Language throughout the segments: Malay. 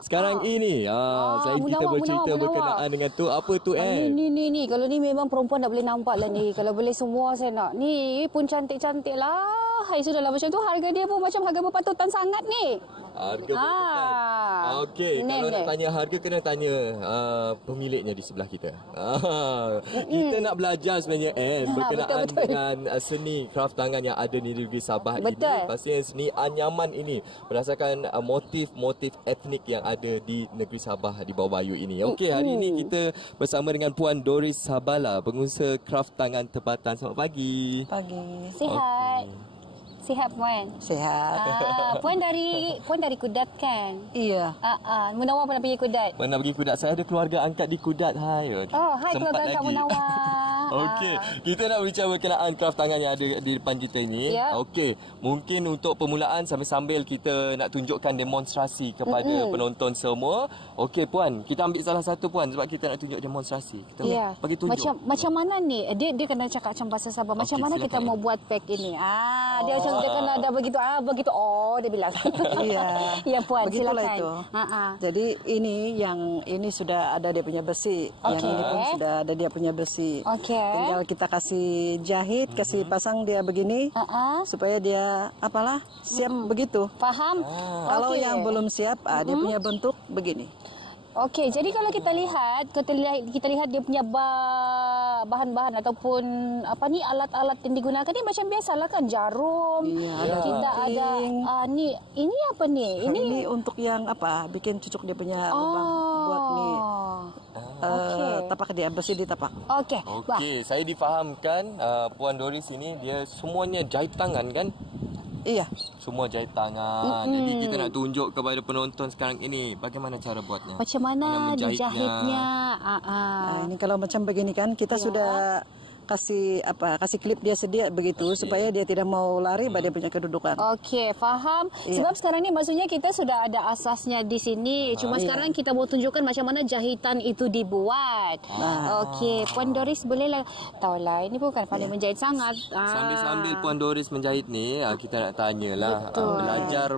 Sekarang ini saya kita bercerita berkenaan dengan tu. Apa tu Ni kalau ni memang perempuan tak boleh nampak lah ni. Kalau boleh semua saya nak. Ni pun cantik-cantik lah. Hai, sudahlah macam tu. Harga dia pun macam harga berpatutan sangat ni. Harga berpatutan. Okey, kalau nak tanya harga kena tanya pemiliknya di sebelah kita. Kita nak belajar sebenarnya berkenaan dengan seni kraft tangan yang ada di negeri Sabah ini. Pastinya seni anyaman ini berdasarkan motif-motif etnik yang ada di negeri Sabah di Bawah Bayu ini. Okey, hari ini kita bersama dengan Puan Doris Sabala, pengusaha kraft tangan tempatan. Selamat pagi. Pagi. Sihat. Sihat Puan? Sihat. Puan dari Kudat kan? Iya. Munawar pernah pergi Kudat? Pernah pergi Kudat. Saya ada keluarga angkat di Kudat. Hai keluarga angkat Munawar. Okey, kita nak berbicara berkenaan kraft tangan yang ada di depan kita ini. Okey, mungkin untuk permulaan sambil kita nak tunjukkan demonstrasi kepada penonton semua. Okey Puan, kita ambil salah satu Puan sebab kita nak tunjuk demonstrasi. Kita bagi tunjuk. Macam mana ni? Dia kena cakap macam bahasa Sabah. Macam mana silakan kita mau buat pack ini? Dia macam dia kena ada begitu. Dia bilang. Ya Puan, begitulah silakan. Itu. Jadi ini sudah ada dia punya besi. Yang ini pun sudah ada dia punya besi. Tinggal kita kasih jahit, kasih pasang dia begini supaya dia siap begitu. Faham? Kalau yang belum siap, dia punya bentuk begini. Okey, jadi kalau kita lihat dia punya bahan-bahan ataupun alat-alat yang digunakan ni macam biasalah kan, jarum. Kita ada ini apa ni? Ini untuk yang bikin cucuk dia punya lubang buat ni. Tapak dia, besi di tapak. Okey, saya difahamkan Puan Doris ini dia semuanya jahit tangan kan? Iya. Semua jahit tangan. Jadi kita nak tunjuk kepada penonton sekarang ini bagaimana cara buatnya. Macam mana dijahitnya. Ini kalau macam begini kan kita sudah kasih klip dia sedia begitu supaya dia tidak mau lari pada dia punya kedudukan. Okey, faham. Sebab sekarang ni maksudnya kita sudah ada asasnya di sini. Cuma sekarang kita mau tunjukkan macam mana jahitan itu dibuat. Okey, Puan Doris bolehlah tahulah ini bukan pandai menjahit sangat. Sambil Puan Doris menjahit ni, kita nak tanyalah belajar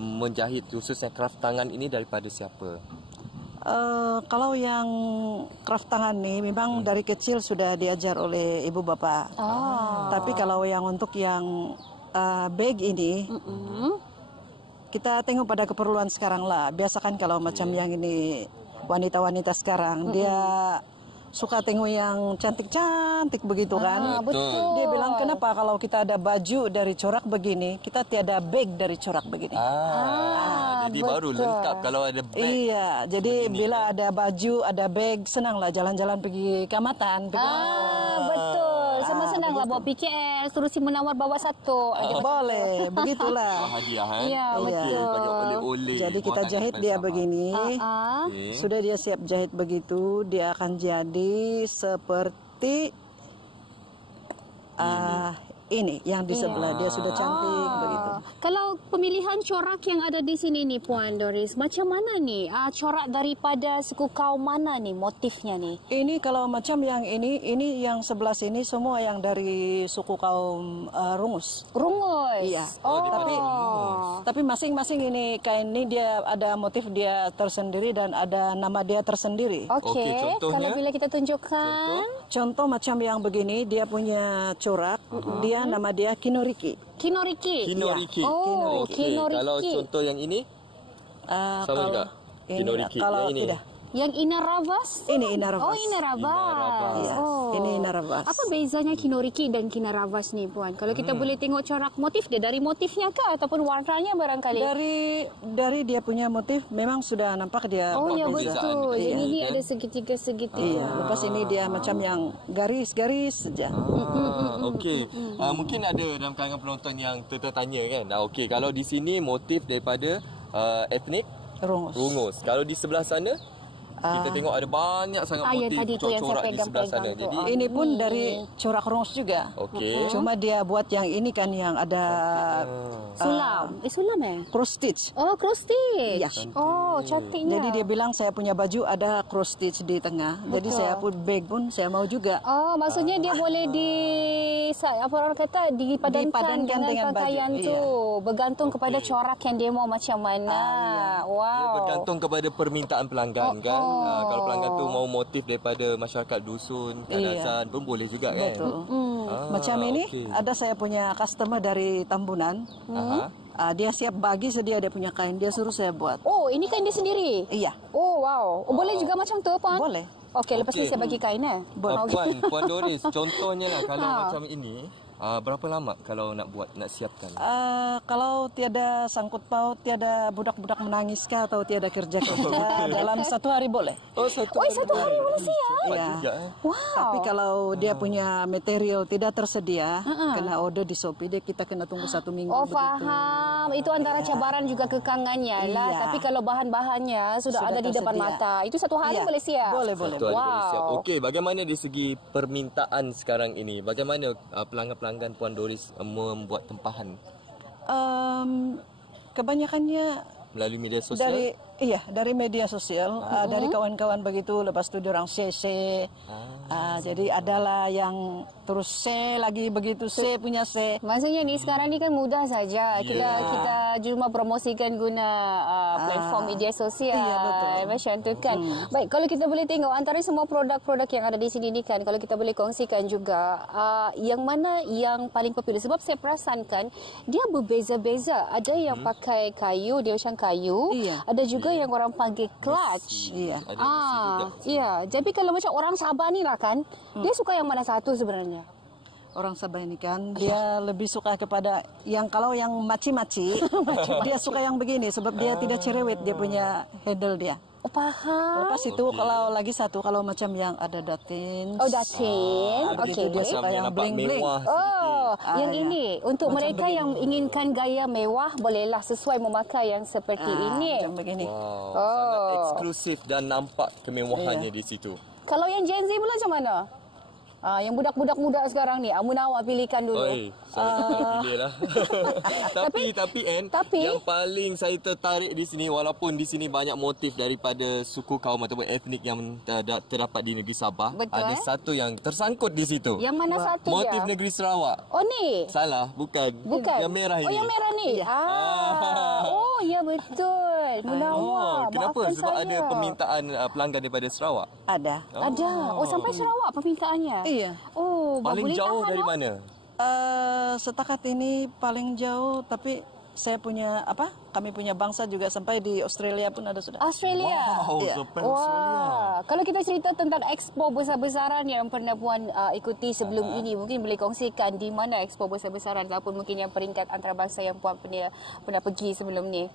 menjahit khususnya kraft tangan ini daripada siapa? Kalau yang kraft tangan ni memang dari kecil sudah diajar oleh ibu bapa. Tapi kalau yang untuk yang bag ini, kita tengok pada keperluan sekarang lah. Biasakan kalau macam yang ini wanita-wanita sekarang dia suka tengok yang cantik-cantik begitu kan. Betul. Dia bilang kenapa kalau kita ada baju dari corak begini, kita tiada bag dari corak begini. Jadi baru lengkap kalau ada bag. Iya, jadi bila ada baju, ada bag, senanglah jalan-jalan pergi Kamatan. Betul. Sama senanglah bawa PKL, suruh si Munawar bawa satu. Boleh, begitulah. Hadiah Ya, betul. Banyak oleh-oleh. Jadi kita jahit dia begini. Sudah dia siap jahit begitu, dia akan jadi seperti ini yang di sebelah dia sudah cantik begitu. Kalau pemilihan corak yang ada di sini nih Puan Doris, macam mana nih? Corak daripada suku kaum mana nih motifnya nih? Ini kalau macam yang ini yang sebelah sini semua yang dari suku kaum Rungus. Rungus. Iya. Tapi masing-masing ini kain ini dia ada motif dia tersendiri dan ada nama dia tersendiri. Okey, kalau bila kita tunjukkan contoh macam yang begini dia punya corak, dia nama dia Kinoriki. Kinoriki. Kinoriki. Kinoriki. Kalau contoh yang ini sama enggak? Kinoriki. Kalau yang ini. tidak. Yang Inaravas? Ini Inaravas. Oh, Inaravas. Iya. Ini Inaravas. Apa bezanya Kinoriki dan Kinaravas nih, Puan? Kalau kita boleh tengok corak motif dia, dari motifnya kah ataupun warnanya barangkali? Dari dia punya motif memang sudah nampak dia. Oh ya betul. Yang ini ada segitiga-segitiga. Iya. Lepas ini dia macam yang garis-garis saja. Okey. Mungkin ada dalam kalangan penonton yang tertanya kan. Okey, kalau di sini motif daripada etnik Rungus. Rungus. Kalau di sebelah sana Kita tengok ada banyak sangat yang motif tadi tu yang saya corak-corak di sebelah sana. pegang-pegang tu. Jadi Ini pun dari corak Ros juga. okey. Cuma dia buat yang ini kan yang ada Sulam. Sulam cross stitch. Oh, cross stitch. Ya. Oh, cantiknya. Jadi dia bilang saya punya baju ada cross stitch di tengah. Jadi saya pun bag pun saya mau juga. Oh, maksudnya dia boleh apa orang kata dipadankan dengan dengan pakaian baju. tu, bergantung kepada corak yang dia mau macam mana. Dia Wow. bergantung kepada permintaan pelanggan kan. Kalau pelanggan tu mau motif daripada masyarakat dusun, Kadazan pun boleh juga kan. Betul. Macam ini ada saya punya customer dari Tambunan. Dia siap bagi sedia dia punya kain, dia suruh saya buat. Oh, ini kan dia sendiri? Iya. Oh, wow. Boleh juga macam tu, Puan? Boleh. Okey, lepas ni saya bagi kain Puan Doris, contohnya lah kalau macam ini, berapa lama kalau nak siapkan? Kalau tiada sangkut paut, tiada budak-budak menangis kah atau tiada kerja dalam 1 hari boleh. Oh, satu hari boleh siap? Iya. Wow. Tapi kalau dia punya material tidak tersedia, kena order di Shopee, kita kena tunggu 1 minggu. Oh, begitu. faham. Itu antara cabaran juga kekangannya lah. Iya. Tapi kalau bahan-bahannya sudah ada di depan tersedia. mata, itu 1 hari Iya. boleh siap? Boleh. Satu hari boleh siap. Okey, bagaimana dari segi permintaan sekarang ini? Bagaimana pelanggan-pelanggan Puan Doris membuat tempahan? Kebanyakannya Melalui media sosial? dari media sosial, dari kawan-kawan begitu, lepas tu diorang share. Jadi adalah yang terus share lagi begitu, share punya share. Maksudnya ni sekarang ni kan mudah saja. Kita cuma promosikan guna platform media sosial. Iya, betul. Macam tu kan. Baik, kalau kita boleh tengok antara semua produk-produk yang ada di sini ni kan, kalau kita boleh kongsikan juga yang mana yang paling popular. Sebab saya perasankan dia berbeza-beza. Ada yang pakai kayu, dia macam kayu. Iya. Ada juga yang orang panggil clutch. Iya. Ada besi juga. Ya. Jadi kalau macam orang Sabah ni lah kan, dia suka yang mana satu sebenarnya? Orang Sabah ini kan dia lebih suka kepada yang kalau yang maci-maci, dia suka yang begini sebab dia tidak cerewet dia punya handle dia. Oh, faham. Lepas itu kalau lagi satu kalau macam yang ada datin. Oh, datin. Begitu Okey. dia suka yang nampak bling-bling. mewah Oh, yang ya. ini untuk Macam mereka begini. yang inginkan gaya mewah, bolehlah sesuai memakai yang seperti ini. Macam begini. Wow, sangat eksklusif dan nampak kemewahannya di situ. Kalau yang Gen Z pula macam mana? Yang budak-budak muda sekarang ni, Munawar pilihkan dulu. Oi, saya tak pilih lah. tapi yang paling saya tertarik di sini, walaupun di sini banyak motif daripada suku kaum ataupun etnik yang terdapat di negeri Sabah, Betul, ada satu yang tersangkut di situ. Yang mana satu Motif dia? negeri Sarawak. Oh ni? Salah, bukan. Yang merah ini. Oh, yang merah ni? Oh, ya betul. Munawar. Kenapa? Maafkan Sebab saya. ada permintaan pelanggan daripada Sarawak. Ada. Ada. Oh, sampai Sarawak permintaannya? Iya. Oh, Paling boleh jauh tahan, dari oh? mana? Setakat ini paling jauh, tapi saya punya kami punya bangsa juga sampai di Australia pun ada sudah. Australia. Wow, Iya. sampai Australia. Wah, kalau kita cerita tentang expo besar-besaran yang pernah Puan ikuti sebelum ini, mungkin boleh kongsikan di mana expo besar-besaran ataupun mungkin yang peringkat antarabangsa yang Puan pernah pergi sebelum ni.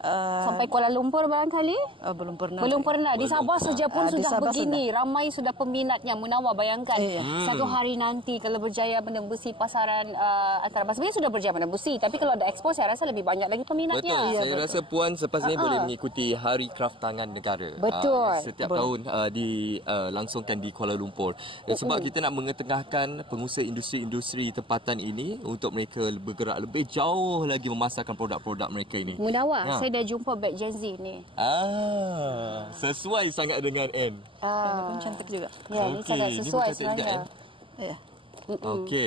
Sampai Kuala Lumpur barangkali? Belum pernah. Belum pernah. Di Sabah saja pun Di sudah Sabah begini. Ramai sudah peminatnya. Munawar, bayangkan. Satu hari nanti kalau berjaya menembusi pasaran antarabangsa. Sebenarnya sudah berjaya menembusi. Tapi kalau ada expo, saya rasa lebih banyak lagi peminatnya. Betul. Saya rasa Puan selepas ini boleh mengikuti Hari Kraft Tangan Negara. Betul. Setiap tahun dilangsungkan di Kuala Lumpur. Dan sebab kita nak mengetengahkan pengusaha industri-industri tempatan ini untuk mereka bergerak lebih jauh lagi memasarkan produk-produk mereka ini. Munawar, saya dah jumpa beg Gen Z ni. Sesuai sangat dengan N. Ini pun cantik juga. Ya, ini Okey, sangat ini sesuai pun cantik juga, sebenarnya. Iya. Okey.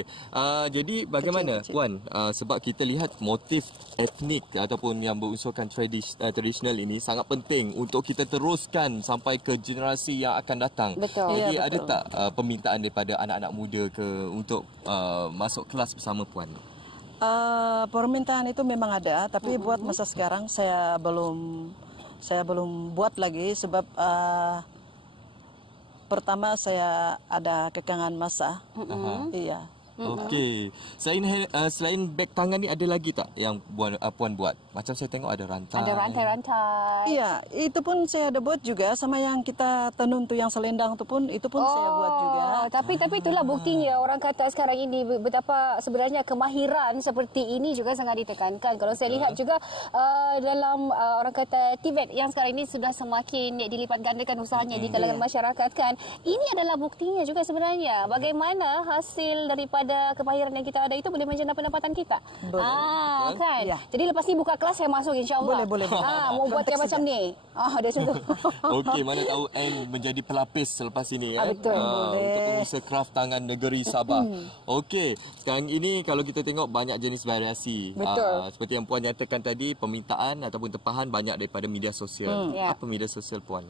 Jadi bagaimana Kecil. Puan, sebab kita lihat motif etnik ataupun yang berunsurkan tradisional ini sangat penting untuk kita teruskan sampai ke generasi yang akan datang. Betul. Jadi Ya, ada betul. tak permintaan daripada anak-anak muda ke untuk masuk kelas bersama Puan? Permintaan itu memang ada, tapi buat masa sekarang saya belum buat lagi sebab pertama saya ada kekangan masa. Iya. Okey. Selain beg tangan ni ada lagi tak yang puan buat? Macam saya tengok ada rantai. Ada rantai-rantai. Iya, itu pun saya ada buat juga, sama yang kita tenun tu yang selendang tu pun itu pun saya buat juga. Tapi itulah buktinya orang kata sekarang ini betapa sebenarnya kemahiran seperti ini juga sangat ditekankan. Kalau saya lihat juga dalam orang kata TVET yang sekarang ini sudah semakin dilipat gandakan usahanya di kalangan masyarakat kan. Ini adalah buktinya juga sebenarnya bagaimana hasil daripada kemahiran yang kita ada itu boleh menjana pendapatan kita. Boleh. Kan. Ya. Jadi lepas ni buka kelas saya masuk insya-Allah. Boleh. Mau buat yang macam ni. Ada contoh. Okey, mana tahu Anne menjadi pelapis selepas ini ya. Betul. Untuk pengusaha kraft tangan negeri Sabah. Okey, sekarang ini kalau kita tengok banyak jenis variasi. Betul. Seperti yang puan nyatakan tadi, permintaan ataupun tempahan banyak daripada media sosial. Apa media sosial puan?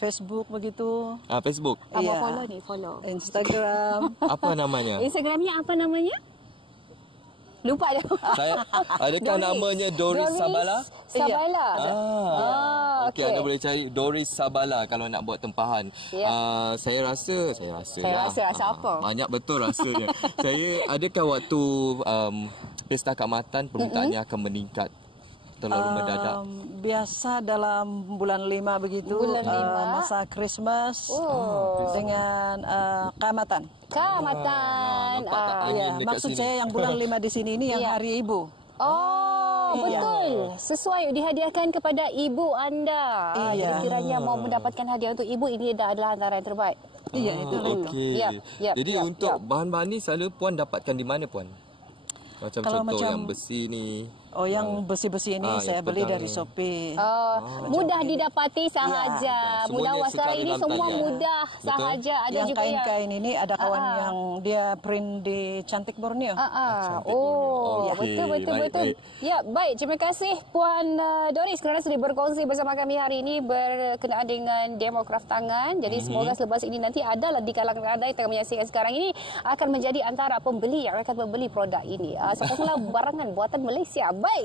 Facebook begitu. Facebook. Follow ni, follow. Instagram. Apa namanya? Instagramnya apa namanya? Lupa dah. Adakah namanya Doris Sabala? Sabala. Okey, anda boleh cari Doris Sabala kalau nak buat tempahan. Saya rasa apa? Banyak betul rasanya. Adakah waktu pesta Kaamatan permintaannya akan meningkat terlalu mendadak? Biasa dalam bulan 5 begitu. Bulan 5. Masa Christmas dengan Kaamatan. Maksud saya yang bulan 5 di sini ini yang Hari Ibu. Betul. Sesuai dihadiahkan kepada ibu anda. Jadi kiranya mau mendapatkan hadiah untuk ibu, ini adalah antara yang terbaik. Iya, itu. Okey. Jadi untuk bahan-bahan ni selalu puan dapatkan di mana puan? Macam Kalau contoh yang besi ni. Yang besi-besi ini saya beli dari Shopee. Mudah didapati sahaja. Mudah sekarang ini semua mudah sahaja. Ada yang juga kain-kain ini ada kawan yang dia print di Cantik Borneo. Betul. Ya, baik. Terima kasih Puan Doris kerana sudah berkongsi bersama kami hari ini berkenaan dengan demo kraft tangan. Jadi semoga selepas ini nanti adalah di kalangan anda yang tengah menyaksikan sekarang ini akan menjadi antara pembeli yang akan membeli produk ini. Sempurna barangan buatan Malaysia. Baik.